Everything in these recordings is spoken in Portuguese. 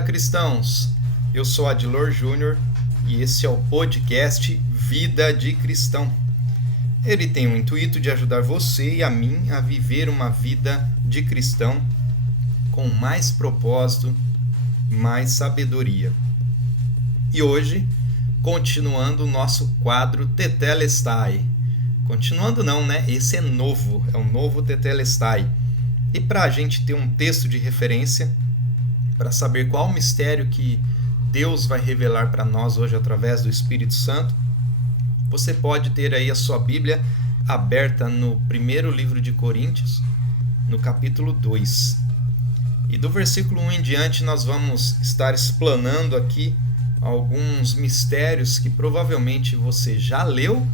Fala, cristãos! Eu sou Adilor Júnior e esse é o podcast Vida de Cristão. Ele tem o intuito de ajudar você e a mim a viver uma vida de cristão com mais propósito, mais sabedoria. E hoje, continuando o nosso quadro Tetelestai. Continuando não, né? Esse é novo, é o novo Tetelestai. E para a gente ter um texto de referência, para saber qual o mistério que Deus vai revelar para nós hoje através do Espírito Santo, você pode ter aí a sua Bíblia aberta no primeiro livro de Coríntios, no capítulo 2. E do versículo 1 em diante nós vamos estar explanando aqui alguns mistérios que provavelmente você já leu,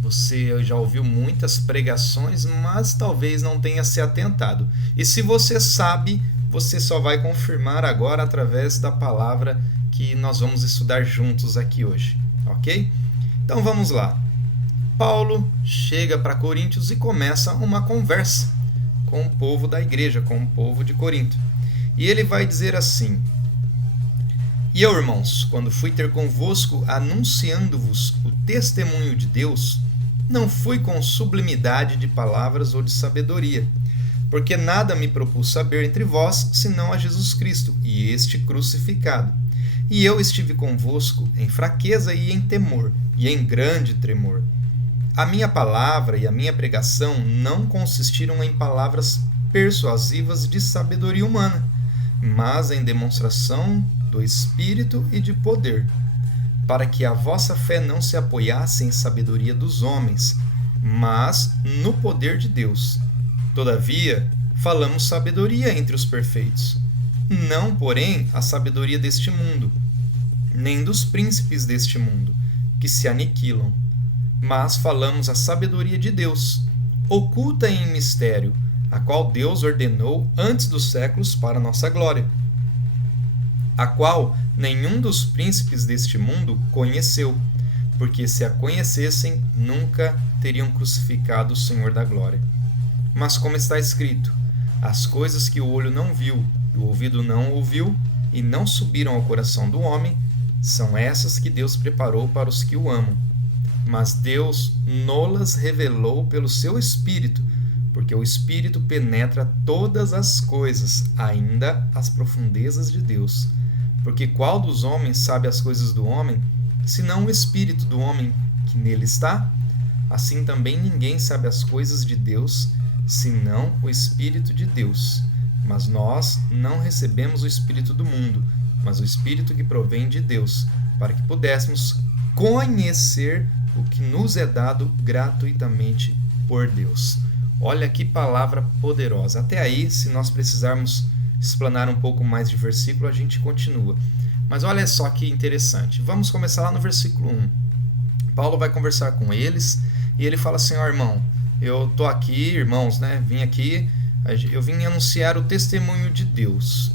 você já ouviu muitas pregações, mas talvez não tenha se atentado. E se você sabe, você só vai confirmar agora através da palavra que nós vamos estudar juntos aqui hoje, ok? Então vamos lá. Paulo chega para Coríntios e começa uma conversa com o povo da igreja, com o povo de Corinto. E ele vai dizer assim: E eu, irmãos, quando fui ter convosco anunciando-vos o testemunho de Deus, não fui com sublimidade de palavras ou de sabedoria, porque nada me propus saber entre vós, senão a Jesus Cristo, e este crucificado. E eu estive convosco em fraqueza e em temor, e em grande tremor. A minha palavra e a minha pregação não consistiram em palavras persuasivas de sabedoria humana, mas em demonstração do Espírito e de poder, para que a vossa fé não se apoiasse em sabedoria dos homens, mas no poder de Deus. Todavia, falamos sabedoria entre os perfeitos, não, porém, a sabedoria deste mundo, nem dos príncipes deste mundo, que se aniquilam, mas falamos a sabedoria de Deus, oculta em mistério, a qual Deus ordenou antes dos séculos para nossa glória, a qual nenhum dos príncipes deste mundo conheceu, porque se a conhecessem, nunca teriam crucificado o Senhor da glória. Mas como está escrito, as coisas que o olho não viu, e o ouvido não ouviu, e não subiram ao coração do homem, são essas que Deus preparou para os que o amam. Mas Deus nolas revelou pelo seu Espírito, porque o Espírito penetra todas as coisas, ainda as profundezas de Deus. Porque qual dos homens sabe as coisas do homem, senão o Espírito do homem que nele está? Assim também ninguém sabe as coisas de Deus, senão o Espírito de Deus. Mas nós não recebemos o Espírito do mundo, mas o Espírito que provém de Deus, para que pudéssemos conhecer o que nos é dado gratuitamente por Deus. Olha que palavra poderosa. Até aí, se nós precisarmos explanar um pouco mais de versículo, a gente continua. Mas olha só que interessante. Vamos começar lá no versículo 1. Paulo vai conversar com eles e ele fala assim: ó, irmão, eu tô aqui, irmãos, né? Eu vim anunciar o testemunho de Deus.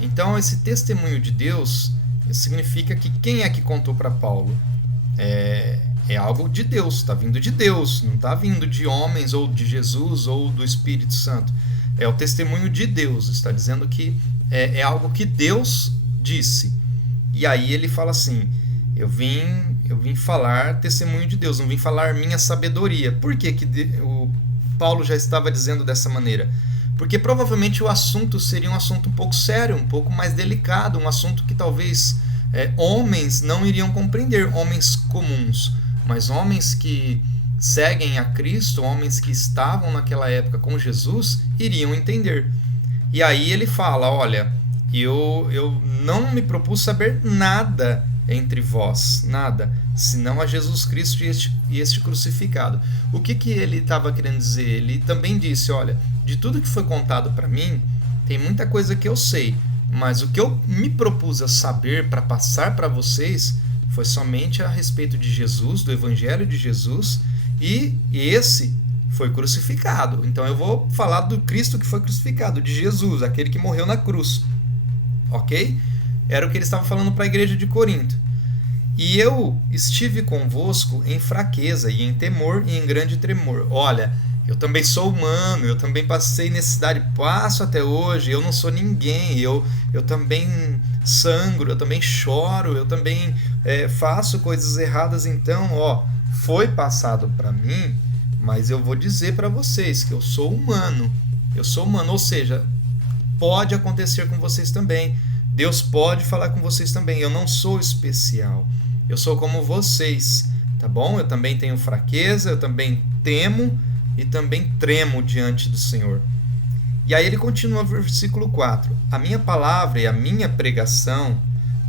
Então, esse testemunho de Deus significa que quem é que contou para Paulo? É algo de Deus, está vindo de Deus, não está vindo de homens ou de Jesus ou do Espírito Santo. É o testemunho de Deus, está dizendo que é algo que Deus disse. E aí ele fala assim: eu vim falar testemunho de Deus, não vim falar minha sabedoria. Por que o Paulo já estava dizendo dessa maneira? Porque provavelmente o assunto seria um assunto um pouco sério, um pouco mais delicado, um assunto que talvez homens não iriam compreender, homens comuns, mas homens que seguem a Cristo, homens que estavam naquela época com Jesus, iriam entender. E aí ele fala: olha, eu não me propus saber nada entre vós, nada, senão a Jesus Cristo e este crucificado. O que ele estava querendo dizer? Ele também disse: olha, de tudo que foi contado para mim, tem muita coisa que eu sei, mas o que eu me propus a saber para passar para vocês foi somente a respeito de Jesus, do Evangelho de Jesus, e esse foi crucificado. Então eu vou falar do Cristo que foi crucificado, de Jesus, aquele que morreu na cruz. Ok? Era o que ele estava falando para a igreja de Corinto. E eu estive convosco em fraqueza e em temor e em grande tremor. Olha, Eu também sou humano, eu também passei necessidade, passo até hoje, eu não sou ninguém, eu também sangro, eu também choro, eu também faço coisas erradas. Então, foi passado para mim, mas eu vou dizer para vocês que eu sou humano, ou seja, pode acontecer com vocês também, Deus pode falar com vocês também, eu não sou especial, eu sou como vocês, tá bom? Eu também tenho fraqueza, eu também temo e também tremo diante do Senhor. E aí ele continua no versículo 4. A minha palavra e a minha pregação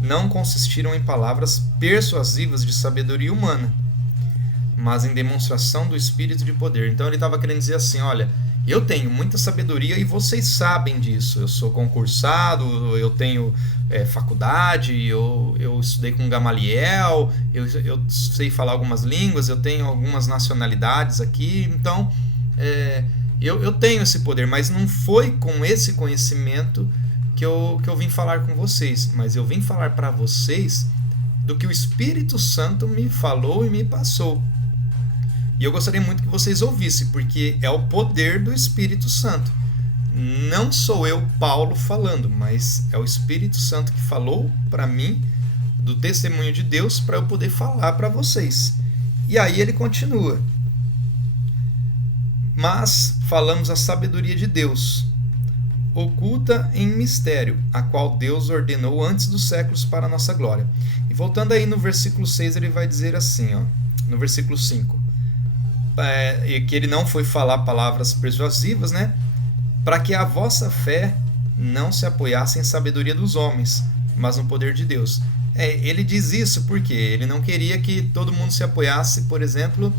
não consistiram em palavras persuasivas de sabedoria humana, mas em demonstração do Espírito de poder. Então ele estava querendo dizer assim, olha, eu tenho muita sabedoria e vocês sabem disso. Eu sou concursado, eu tenho faculdade, eu estudei com Gamaliel, eu sei falar algumas línguas, eu tenho algumas nacionalidades aqui. Então, eu tenho esse poder, mas não foi com esse conhecimento que eu vim falar com vocês. Mas eu vim falar para vocês do que o Espírito Santo me falou e me passou. E eu gostaria muito que vocês ouvissem, porque é o poder do Espírito Santo. Não sou eu, Paulo, falando, mas é o Espírito Santo que falou para mim do testemunho de Deus para eu poder falar para vocês. E aí ele continua. Mas falamos a sabedoria de Deus, oculta em mistério, a qual Deus ordenou antes dos séculos para a nossa glória. E voltando aí no versículo 6, ele vai dizer assim, no versículo 5. Que ele não foi falar palavras persuasivas, né? Para que a vossa fé não se apoiasse em sabedoria dos homens, mas no poder de Deus. Ele diz isso porque ele não queria que todo mundo se apoiasse, por exemplo,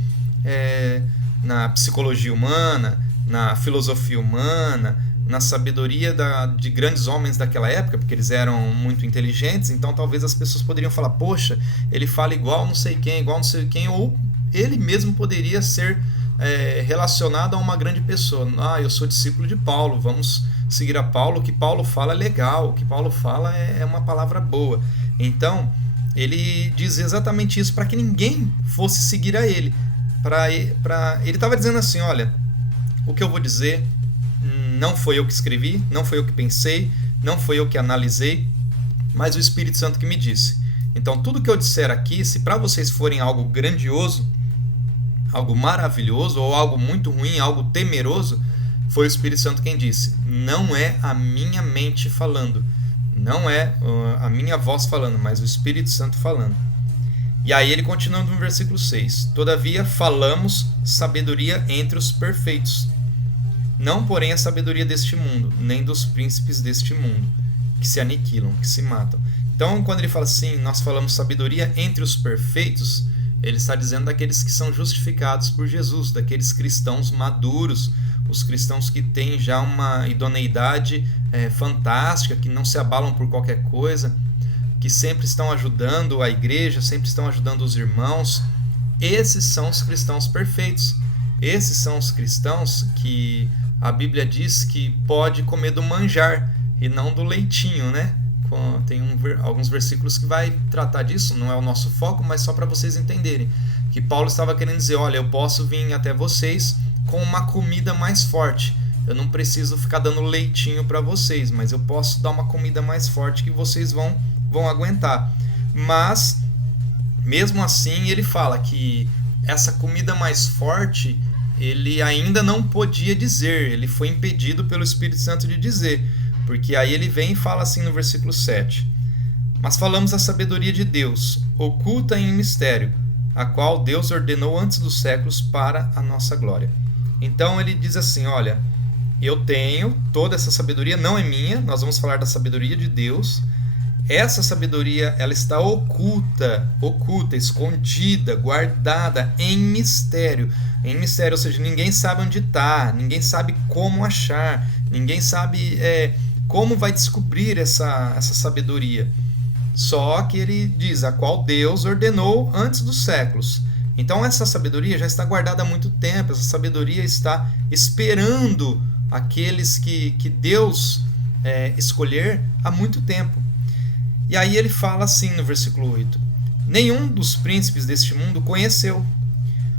na psicologia humana, na filosofia humana, na sabedoria de grandes homens daquela época, porque eles eram muito inteligentes. Então talvez as pessoas poderiam falar, poxa, ele fala igual não sei quem, ou ele mesmo poderia ser relacionado a uma grande pessoa. Eu sou discípulo de Paulo, vamos seguir a Paulo, o que Paulo fala é legal, o que Paulo fala é uma palavra boa. Então, ele diz exatamente isso para que ninguém fosse seguir a ele. Ele estava dizendo assim, olha, o que eu vou dizer não foi eu que escrevi, não foi eu que pensei, não foi eu que analisei, mas o Espírito Santo que me disse. Então, tudo que eu disser aqui, se para vocês forem algo grandioso, algo maravilhoso, ou algo muito ruim, algo temeroso, foi o Espírito Santo quem disse. Não é a minha mente falando, não é a minha voz falando, mas o Espírito Santo falando. E aí ele continua no versículo 6. Todavia falamos sabedoria entre os perfeitos, não porém a sabedoria deste mundo, nem dos príncipes deste mundo, que se aniquilam, que se matam. Então, quando ele fala assim, nós falamos sabedoria entre os perfeitos, ele está dizendo daqueles que são justificados por Jesus, daqueles cristãos maduros, os cristãos que têm já uma idoneidade fantástica, que não se abalam por qualquer coisa, que sempre estão ajudando a igreja, sempre estão ajudando os irmãos. Esses são os cristãos perfeitos. Esses são os cristãos que a Bíblia diz que pode comer do manjar e não do leitinho, né? Tem alguns versículos que vai tratar disso, não é o nosso foco, mas só para vocês entenderem. Que Paulo estava querendo dizer, olha, eu posso vir até vocês com uma comida mais forte. Eu não preciso ficar dando leitinho para vocês, mas eu posso dar uma comida mais forte que vocês vão aguentar. Mas, mesmo assim, ele fala que essa comida mais forte, ele ainda não podia dizer, ele foi impedido pelo Espírito Santo de dizer. Porque aí ele vem e fala assim no versículo 7. Mas falamos a sabedoria de Deus, oculta em mistério, a qual Deus ordenou antes dos séculos para a nossa glória. Então ele diz assim, olha, eu tenho toda essa sabedoria, não é minha, nós vamos falar da sabedoria de Deus. Essa sabedoria, ela está oculta, escondida, guardada em mistério. Em mistério, ou seja, ninguém sabe onde está, ninguém sabe como achar, ninguém sabe como vai descobrir essa sabedoria. Só que ele diz, a qual Deus ordenou antes dos séculos. Então essa sabedoria já está guardada há muito tempo, essa sabedoria está esperando aqueles que Deus escolher há muito tempo. E aí ele fala assim no versículo 8. Nenhum dos príncipes deste mundo conheceu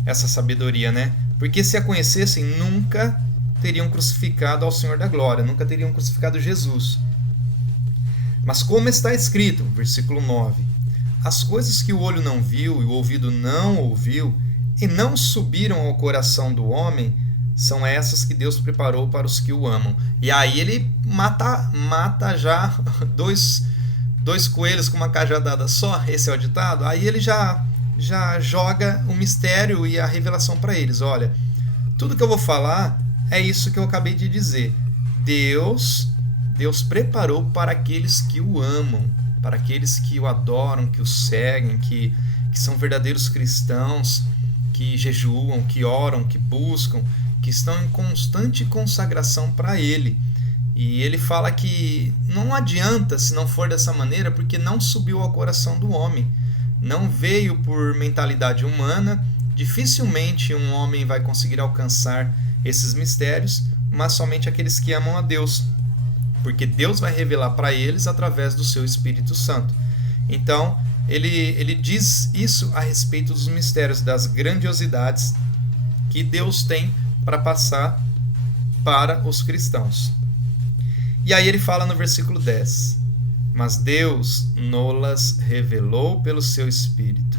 essa sabedoria, né? Porque se a conhecessem, nunca teriam crucificado ao Senhor da Glória, nunca teriam crucificado Jesus. Mas como está escrito, versículo 9, as coisas que o olho não viu e o ouvido não ouviu e não subiram ao coração do homem, são essas que Deus preparou para os que o amam. E aí ele mata já dois coelhos com uma cajadada só, esse é o ditado. Aí ele já joga o mistério e a revelação para eles. Olha, tudo que eu vou falar é isso que eu acabei de dizer. Deus preparou para aqueles que o amam, para aqueles que o adoram, que o seguem, que são verdadeiros cristãos, que jejuam, que oram, que buscam, que estão em constante consagração para Ele. E ele fala que não adianta se não for dessa maneira, porque não subiu ao coração do homem. Não veio por mentalidade humana. Dificilmente um homem vai conseguir alcançar esses mistérios, mas somente aqueles que amam a Deus, porque Deus vai revelar para eles através do seu Espírito Santo. Então, ele diz isso a respeito dos mistérios, das grandiosidades que Deus tem para passar para os cristãos. E aí ele fala no versículo 10, mas Deus nolas revelou pelo seu Espírito,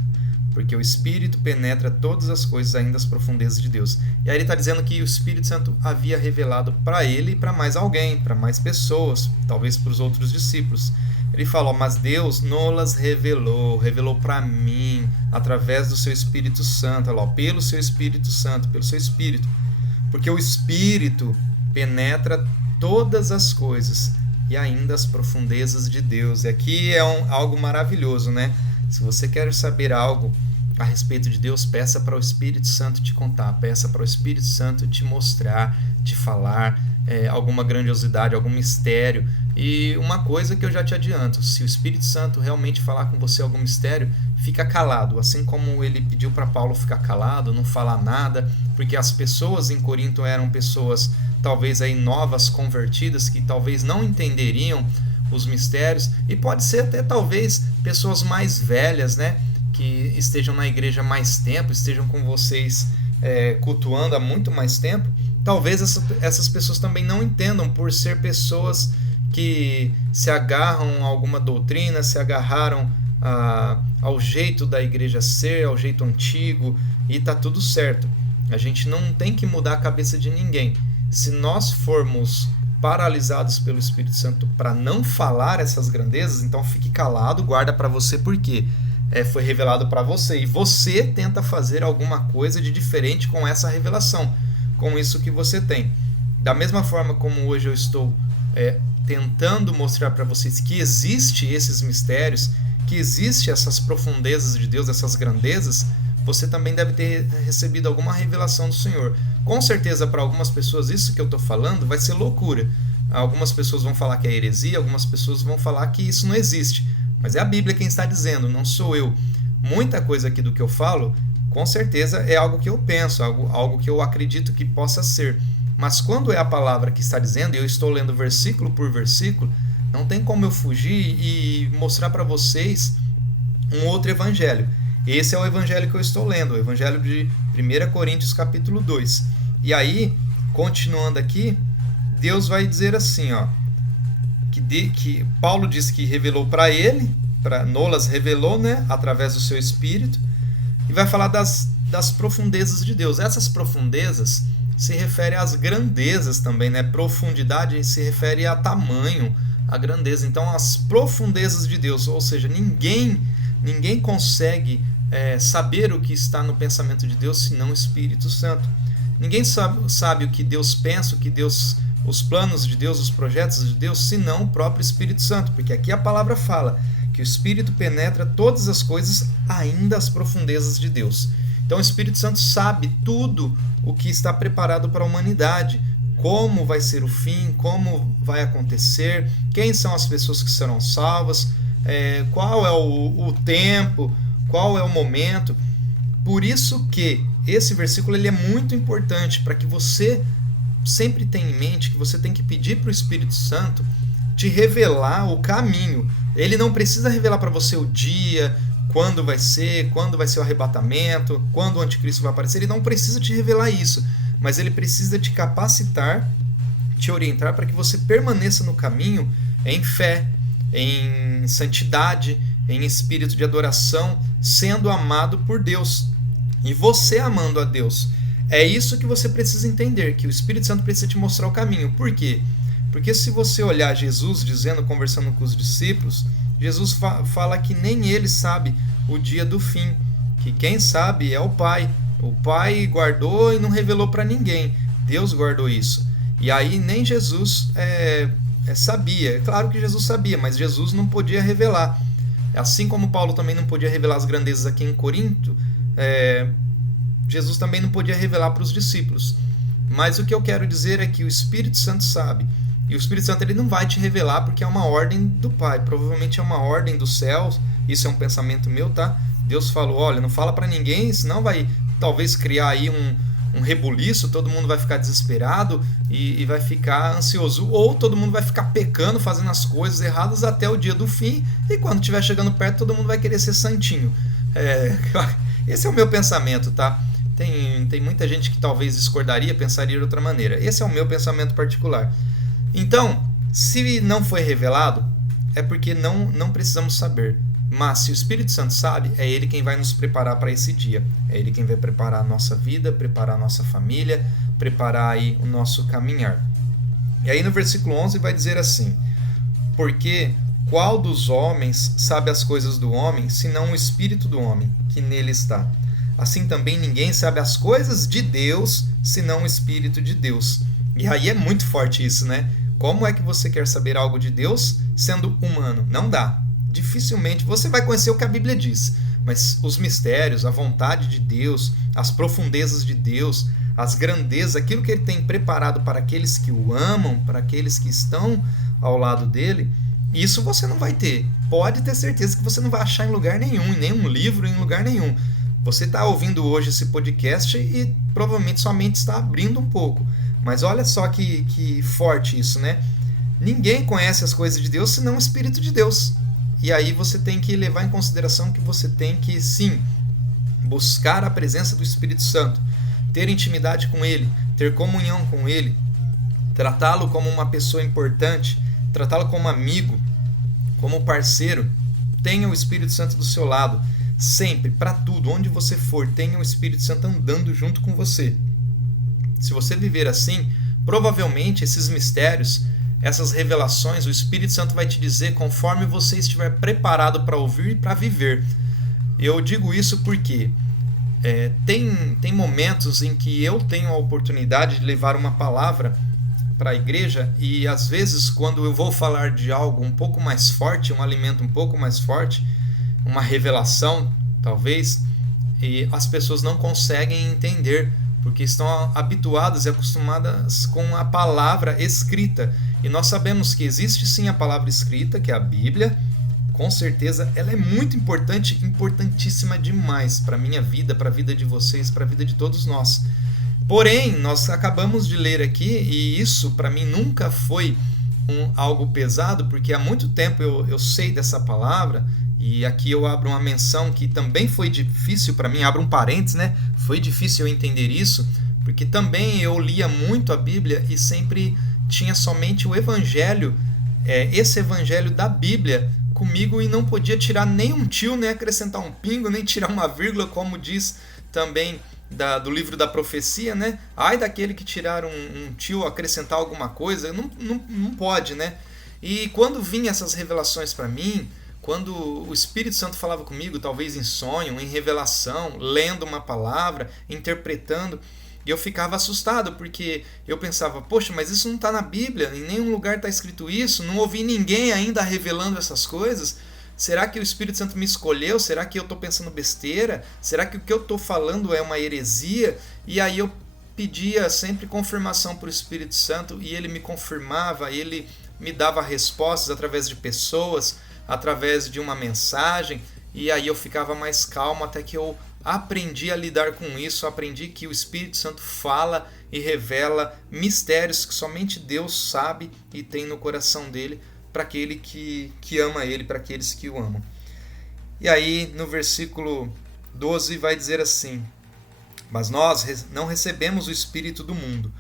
porque o Espírito penetra todas as coisas, ainda as profundezas de Deus. E aí ele está dizendo que o Espírito Santo havia revelado para ele e para mais alguém, para mais pessoas, talvez para os outros discípulos. Ele fala, mas Deus nolas revelou para mim, através do seu Espírito Santo, pelo seu Espírito Santo, pelo seu Espírito. Porque o Espírito penetra todas as coisas e ainda as profundezas de Deus. E aqui é algo maravilhoso, né? Se você quer saber algo a respeito de Deus, peça para o Espírito Santo te contar, peça para o Espírito Santo te mostrar, te falar alguma grandiosidade, algum mistério. E uma coisa que eu já te adianto, se o Espírito Santo realmente falar com você algum mistério, fica calado, assim como ele pediu para Paulo ficar calado, não falar nada, porque as pessoas em Corinto eram pessoas talvez aí novas, convertidas, que talvez não entenderiam os mistérios, e pode ser até talvez pessoas mais velhas, né, que estejam na igreja mais tempo, estejam com vocês cultuando há muito mais tempo. Talvez essas pessoas também não entendam, por ser pessoas que se agarram a alguma doutrina, se agarraram ao jeito da igreja ser, ao jeito antigo, e está tudo certo. A gente não tem que mudar a cabeça de ninguém. Se nós formos paralisados pelo Espírito Santo para não falar essas grandezas, então fique calado, guarda para você, porque foi revelado para você, e você tenta fazer alguma coisa de diferente com essa revelação, com isso que você tem. Da mesma forma como hoje eu estou tentando mostrar para vocês que existe esses mistérios, que existe essas profundezas de Deus, essas grandezas, você também deve ter recebido alguma revelação do Senhor. Com certeza, para algumas pessoas, isso que eu estou falando vai ser loucura. Algumas pessoas vão falar que é heresia, algumas pessoas vão falar que isso não existe. Mas é a Bíblia quem está dizendo, não sou eu. Muita coisa aqui do que eu falo, com certeza é algo que eu penso, algo que eu acredito que possa ser. Mas quando é a palavra que está dizendo, e eu estou lendo versículo por versículo, não tem como eu fugir e mostrar para vocês um outro evangelho. Esse é o evangelho que eu estou lendo, o evangelho de 1 Coríntios capítulo 2. E aí, continuando aqui, Deus vai dizer assim, que Paulo diz que revelou para ele, nolas revelou, né, através do seu Espírito, e vai falar das profundezas de Deus. Essas profundezas se referem às grandezas também, né? Profundidade se refere a tamanho, a grandeza. Então, as profundezas de Deus, ou seja, ninguém consegue saber o que está no pensamento de Deus senão o Espírito Santo. Ninguém sabe o que Deus pensa, os planos de Deus, os projetos de Deus, senão o próprio Espírito Santo, porque aqui a palavra fala que o Espírito penetra todas as coisas, ainda as profundezas de Deus. Então o Espírito Santo sabe tudo o que está preparado para a humanidade, como vai ser o fim, como vai acontecer, quem são as pessoas que serão salvas, qual é o tempo, qual é o momento. Por isso que esse versículo ele é muito importante, para que você sempre tenha em mente que você tem que pedir para o Espírito Santo te revelar o caminho. Ele não precisa revelar para você o dia, quando vai ser o arrebatamento, quando o anticristo vai aparecer. Ele não precisa te revelar isso, mas ele precisa te capacitar, te orientar para que você permaneça no caminho em fé, em santidade, em espírito de adoração, sendo amado por Deus. E você amando a Deus. É isso que você precisa entender, que o Espírito Santo precisa te mostrar o caminho. Por quê? Porque se você olhar Jesus dizendo, conversando com os discípulos, Jesus fala que nem ele sabe o dia do fim, que quem sabe é o Pai. O Pai guardou e não revelou para ninguém. Deus guardou isso. E aí nem Jesus sabia. É claro que Jesus sabia, mas Jesus não podia revelar. Assim como Paulo também não podia revelar as grandezas aqui em Corinto, Jesus também não podia revelar para os discípulos. Mas o que eu quero dizer é que o Espírito Santo sabe. E o Espírito Santo ele não vai te revelar porque é uma ordem do Pai. Provavelmente é uma ordem dos céus. Isso é um pensamento meu, tá? Deus falou, olha, não fala para ninguém, senão vai talvez criar aí um rebuliço, todo mundo vai ficar desesperado e vai ficar ansioso. Ou todo mundo vai ficar pecando, fazendo as coisas erradas até o dia do fim. E quando estiver chegando perto, todo mundo vai querer ser santinho. Esse é o meu pensamento, tá? Tem muita gente que talvez discordaria, pensaria de outra maneira. Esse é o meu pensamento particular. Então, se não foi revelado, é porque não precisamos saber. Mas se o Espírito Santo sabe, é Ele quem vai nos preparar para esse dia. É Ele quem vai preparar a nossa vida, preparar a nossa família, preparar aí o nosso caminhar. E aí no versículo 11 vai dizer assim: porque qual dos homens sabe as coisas do homem, senão o Espírito do homem, que nele está? Assim também ninguém sabe as coisas de Deus, senão o Espírito de Deus. E aí é muito forte isso, né? Como é que você quer saber algo de Deus sendo humano? Não dá. Dificilmente você vai conhecer o que a Bíblia diz. Mas os mistérios, a vontade de Deus, as profundezas de Deus, as grandezas, aquilo que Ele tem preparado para aqueles que o amam, para aqueles que estão ao lado dele, isso você não vai ter. Pode ter certeza que você não vai achar em lugar nenhum, em nenhum livro, em lugar nenhum. Você está ouvindo hoje esse podcast e provavelmente sua mente está abrindo um pouco. Mas olha só que forte isso, né? Ninguém conhece as coisas de Deus senão o Espírito de Deus. E aí você tem que levar em consideração que você tem que, sim, buscar a presença do Espírito Santo, ter intimidade com Ele, ter comunhão com Ele, tratá-lo como uma pessoa importante, tratá-lo como amigo, como parceiro. Tenha o Espírito Santo do seu lado. Sempre, para tudo, onde você for, tenha o Espírito Santo andando junto com você. Se você viver assim, provavelmente esses mistérios, essas revelações, o Espírito Santo vai te dizer conforme você estiver preparado para ouvir e para viver. Eu digo isso porque tem momentos em que eu tenho a oportunidade de levar uma palavra para a igreja e às vezes quando eu vou falar de algo um pouco mais forte, um alimento um pouco mais forte, uma revelação, talvez, e as pessoas não conseguem entender, porque estão habituadas e acostumadas com a palavra escrita. E nós sabemos que existe sim a palavra escrita, que é a Bíblia. Com certeza, ela é muito importante, importantíssima demais para a minha vida, para a vida de vocês, para a vida de todos nós. Porém, nós acabamos de ler aqui, e isso para mim nunca foi algo pesado, porque há muito tempo eu sei dessa palavra. E aqui eu abro uma menção que também foi difícil para mim, abro um parênteses, né? Foi difícil eu entender isso, porque também eu lia muito a Bíblia e sempre tinha somente o Evangelho, esse Evangelho da Bíblia comigo e não podia tirar nem um tio, nem acrescentar um pingo, nem tirar uma vírgula, como diz também do livro da profecia, né? Ai daquele que tirar um tio, acrescentar alguma coisa, não pode, né? E quando vinham essas revelações para mim, quando o Espírito Santo falava comigo, talvez em sonho, em revelação, lendo uma palavra, interpretando, e eu ficava assustado, porque eu pensava, poxa, mas isso não está na Bíblia, em nenhum lugar está escrito isso, não ouvi ninguém ainda revelando essas coisas. Será que o Espírito Santo me escolheu? Será que eu estou pensando besteira? Será que o que eu estou falando é uma heresia? E aí eu pedia sempre confirmação para o Espírito Santo, e ele me confirmava, ele me dava respostas através de pessoas, através de uma mensagem, e aí eu ficava mais calmo até que eu aprendi a lidar com isso, aprendi que o Espírito Santo fala e revela mistérios que somente Deus sabe e tem no coração dele para aquele que ama ele, para aqueles que o amam. E aí no versículo 12 vai dizer assim: mas nós não recebemos o Espírito do mundo,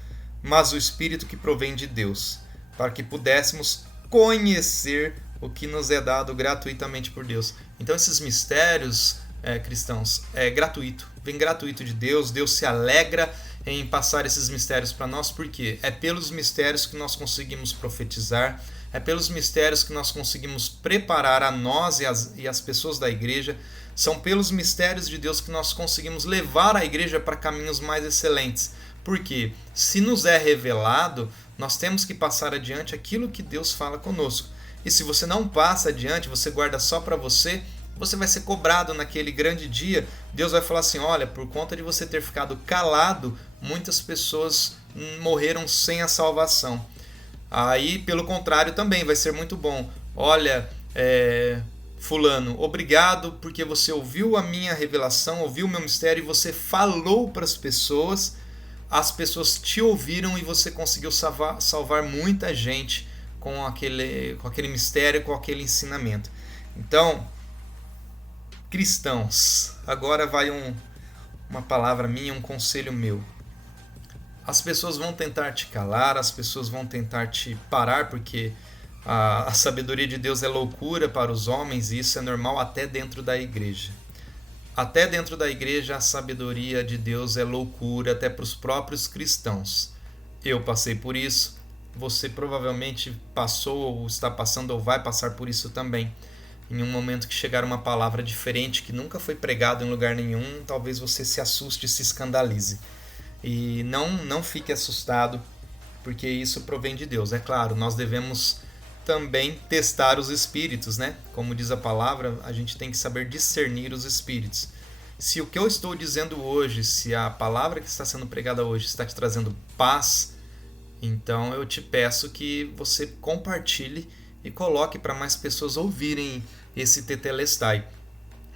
mas o Espírito que provém de Deus, para que pudéssemos conhecer o que nos é dado gratuitamente por Deus. Então esses mistérios cristãos é gratuito, vem gratuito de Deus. Deus se alegra em passar esses mistérios para nós, porque é pelos mistérios que nós conseguimos profetizar, é pelos mistérios que nós conseguimos preparar a nós e as pessoas da igreja. São pelos mistérios de Deus que nós conseguimos levar a igreja para caminhos mais excelentes. Porque se nos é revelado, nós temos que passar adiante aquilo que Deus fala conosco. E se você não passa adiante, você guarda só para você, você vai ser cobrado naquele grande dia. Deus vai falar assim: olha, por conta de você ter ficado calado, muitas pessoas morreram sem a salvação. Aí, pelo contrário, também vai ser muito bom. Olha, fulano, obrigado porque você ouviu a minha revelação, ouviu o meu mistério e você falou para as pessoas te ouviram e você conseguiu salvar muita gente com aquele mistério, com aquele ensinamento. Então, cristãos, agora vai uma palavra minha, um conselho meu. As pessoas vão tentar te calar, as pessoas vão tentar te parar, porque a sabedoria de Deus é loucura para os homens, e isso é normal até dentro da igreja. Até dentro da igreja a sabedoria de Deus é loucura, até para os próprios cristãos. Eu passei por isso, você provavelmente passou, ou está passando, ou vai passar por isso também. Em um momento que chegar uma palavra diferente, que nunca foi pregada em lugar nenhum, talvez você se assuste e se escandalize. E não fique assustado, porque isso provém de Deus. É claro, nós devemos também testar os espíritos, né? Como diz a palavra, a gente tem que saber discernir os espíritos. Se o que eu estou dizendo hoje, se a palavra que está sendo pregada hoje está te trazendo paz, então eu te peço que você compartilhe e coloque para mais pessoas ouvirem esse tetelestai.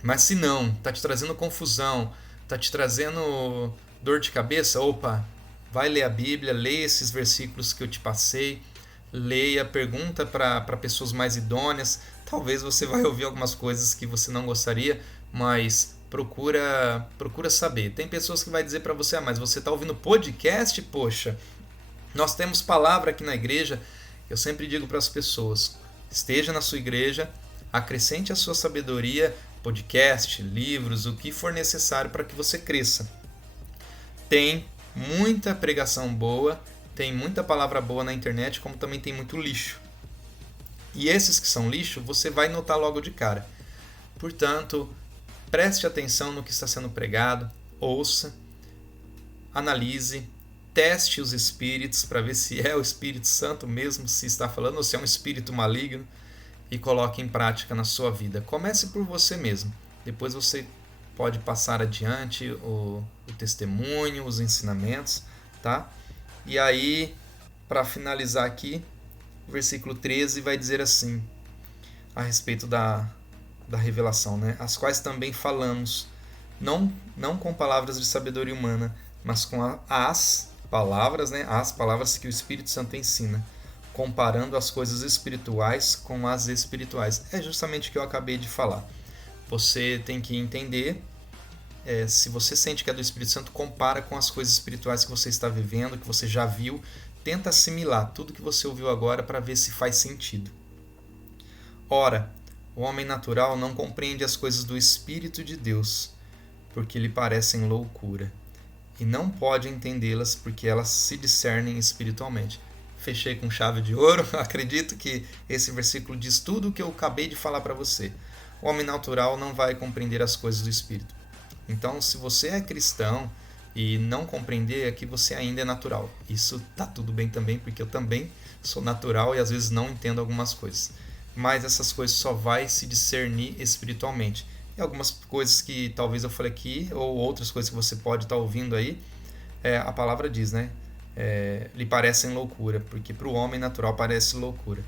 Mas se não, está te trazendo confusão, está te trazendo dor de cabeça, opa, vai ler a Bíblia, leia esses versículos que eu te passei, leia, pergunta para pessoas mais idôneas. Talvez você vai ouvir algumas coisas que você não gostaria, mas procura saber. Tem pessoas que vai dizer para você: mas você está ouvindo podcast? Poxa, nós temos palavra aqui na igreja. Eu sempre digo para as pessoas: esteja na sua igreja, acrescente a sua sabedoria, podcast, livros, o que for necessário para que você cresça. Tem muita pregação boa, tem muita palavra boa na internet, como também tem muito lixo. E esses que são lixo, você vai notar logo de cara. Portanto, preste atenção no que está sendo pregado, ouça, analise, teste os espíritos para ver se é o Espírito Santo mesmo, se está falando, ou se é um espírito maligno, e coloque em prática na sua vida. Comece por você mesmo. Depois você pode passar adiante o testemunho, os ensinamentos, tá? E aí, para finalizar aqui, o versículo 13 vai dizer assim, a respeito da revelação, né? As quais também falamos, não com palavras de sabedoria humana, mas com as palavras, né? As palavras que o Espírito Santo ensina, comparando as coisas espirituais com as espirituais. É justamente o que eu acabei de falar. Você tem que entender, se você sente que é do Espírito Santo, compara com as coisas espirituais que você está vivendo, que você já viu, tenta assimilar tudo que você ouviu agora para ver se faz sentido. Ora, o homem natural não compreende as coisas do Espírito de Deus, porque lhe parecem loucura, e não pode entendê-las porque elas se discernem espiritualmente. Fechei com chave de ouro. Acredito que esse versículo diz tudo o que eu acabei de falar para você. O homem natural não vai compreender as coisas do Espírito. Então, se você é cristão e não compreender, é que você ainda é natural. Isso tá tudo bem também, porque eu também sou natural e às vezes não entendo algumas coisas. Mas essas coisas só vai se discernir espiritualmente. E algumas coisas que talvez eu falei aqui, ou outras coisas que você pode estar ouvindo aí, a palavra diz, né? Lhe parecem loucura, porque para o homem natural parece loucura.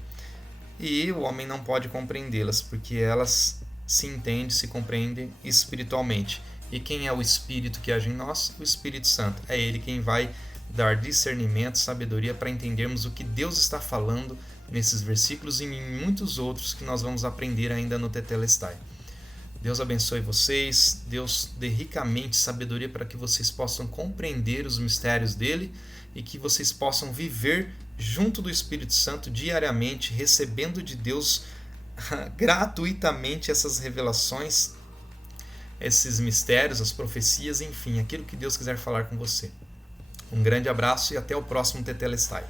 E o homem não pode compreendê-las, porque elas se entendem, se compreendem espiritualmente. E quem é o Espírito que age em nós? O Espírito Santo. É Ele quem vai dar discernimento, sabedoria para entendermos o que Deus está falando nesses versículos e em muitos outros que nós vamos aprender ainda no Tetelestai. Deus abençoe vocês, Deus dê ricamente sabedoria para que vocês possam compreender os mistérios dele e que vocês possam viver junto do Espírito Santo diariamente, recebendo de Deus gratuitamente essas revelações, esses mistérios, as profecias, enfim, aquilo que Deus quiser falar com você. Um grande abraço e até o próximo Tetelestai.